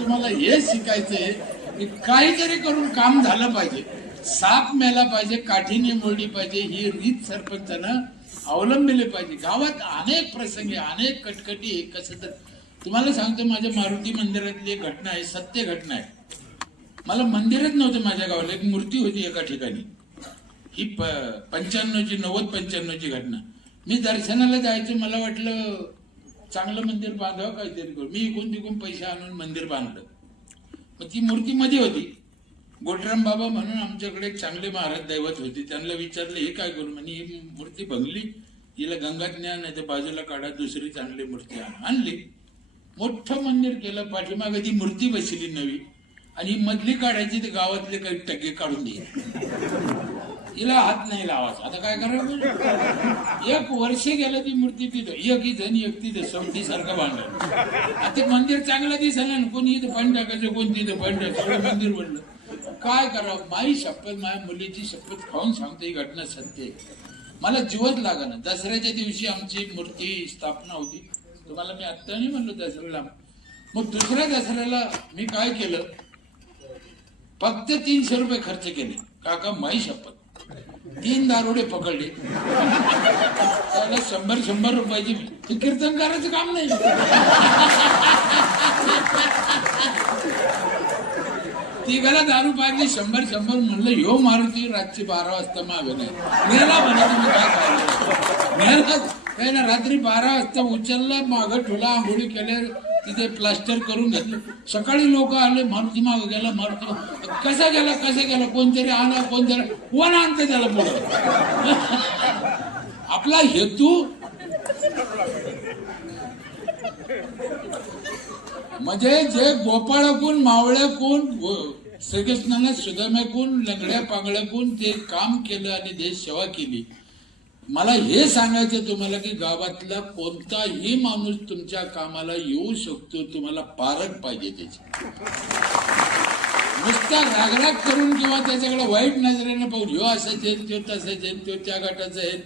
तुम्हाला हे शिकायचंय की काहीतरी करून काम झालं पाहिजे. साप मेला पाहिजे काठीने मोडली पाहिजे ही रीत सरपंचानं अवलंबिले पाहिजे. गावात अनेक प्रसंगी अनेक कटकटी आहे, कसं तर तुम्हाला सांगतो माझ्या मारुती मंदिरातली एक घटना आहे सत्य घटना आहे. मला मंदिरच नव्हतं माझ्या गावाला एक मूर्ती होती एका ठिकाणी. ही प पंच्याण्णवची नव्वद पंच्याण्णवची घटना. मी दर्शनाला जायचं मला वाटलं चांगलं मंदिर बांधावं काहीतरी करू. मी इकून तिकून पैसे आणून मंदिर बांधलं. मग ती मूर्ती मध्ये होती. गोटराम बाबा म्हणून आमच्याकडे एक चांगले महाराज दैवत होते. त्यांना विचारलं हे काय करू? म्हणे ही मूर्ती भंगली. हिला गंगा ज्ञान नाही तर बाजूला काढा दुसरी चांगली मूर्ती आणली. मोठं मंदिर केलं पाठीमागे ती मूर्ती बसली नवी. आणि ही मधली काढायची ते गावातले काही टक्के काढून दे हिला हात नाही लावायचा. आता काय करावं? एक वर्ष गेलं ती मूर्ती तिथं. एक इथं एक तिथं. समठी सारखं बांधलं आता मंदिर चांगलं दिसलं ना कोणी इथं पण टाकायचं कोण तिथं पण टाकायचं मंदिर बनलं. काय करावं? माई शपथ माझ्या मुलीची शपथ खाऊन सांगते ही घटना सत्य मला जीवच लागणार दसऱ्याच्या दिवशी आमची मूर्ती स्थापना होती. तुम्हाला मी आत्ता नाही म्हणलो दसऱ्याला. मग दुसऱ्या दसऱ्याला मी काय केलं? फक्त तीनशे रुपये खर्च केले. काका माई शपथ. तीन दारोडे पकडले. त्याला शंभर शंभर रुपयाची ते कीर्तन करायचं काम नाही. ती दारू पाहिजे शंभर शंभर म्हणलं ह्यो मारुती रातची बारा वाजता मागे नाही. नेला म्हणा तुम्ही काय नेला. ना रात्री बारा वाजता उचलला मागं ठुला आंघोळी केल्या तिथे प्लास्टर करून घेतलं. सकाळी लोक आले मारुती मागं गेला मारुती कसा गेला कसा गेला? कोणतरी आणा कोणतरी कोण आणतं त्याला पुढं? आपला हेतू? म्हणजे जे गोपाळकून मावळ्याकून श्रीकृष्णाने सुदाम्याकून लंगड्या पांगड्याकून ते काम केलं आणि देश सेवा केली. मला हे सांगायचं तुम्हाला की गावातला कोणताही माणूस तुमच्या कामाला येऊ शकतो तुम्हाला पारख पाहिजे त्याची. नुसता रागराग करून किंवा त्याच्याकडे वाईट नजरेने पाहून ह्यो असं जाईल तो तसं जाईल तो त्या गटाचा आहे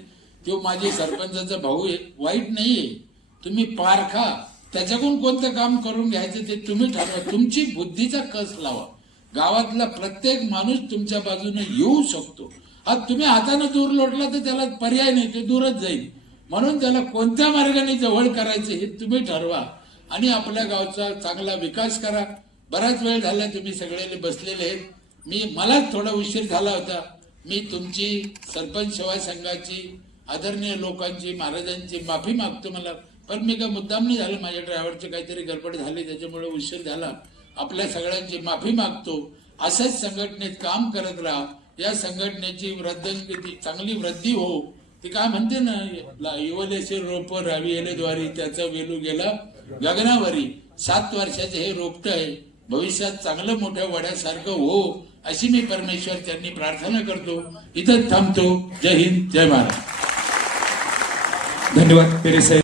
तो माझे सरपंचाचा भाऊ आहे वाईट नाहीये. तुम्ही पारखा त्याच्याकडून कोणतं काम करून घ्यायचं ते तुम्ही ठरवा. तुमची बुद्धीचा कस लावा. गावातला प्रत्येक माणूस तुमच्या बाजूने येऊ शकतो. आज तुम्ही हाताने दूर लोटला तर त्याला पर्याय नाही तो दूरच जाईल. म्हणून त्याला कोणत्या मार्गाने जवळ करायचं हे तुम्ही ठरवा. आणि आपल्या गावचा चांगला विकास करा. बराच वेळ झाला तुम्ही सगळे बसलेले आहेत. मी मलाच थोडा उशीर झाला होता. मी तुमची सरपंच सेवा संघाची आदरणीय लोकांची महाराजांची माफी मागतो मला. पण मी काय मुद्दाम नाही झालं. माझ्या ड्रायव्हरची काहीतरी गडबड झाली त्याच्यामुळे उशीर झाला. आपल्या सगळ्यांची माफी मागतो. असंच संघटनेत काम करत राहा. या संघटनेची वृद्धी चांगली वृद्धी हो. ती काय म्हणते ना युवलेचे रोप रावी द्वारी त्याचा वेलू गेला. गगनावरी सात वर्षाचे हे रोपट आहे. भविष्यात चांगलं मोठ्या वड्यासारखं हो अशी मी परमेश्वर त्यांनी प्रार्थना करतो. इथं थांबतो. जय हिंद जय महाराज धन्यवाद पेरे साहेब.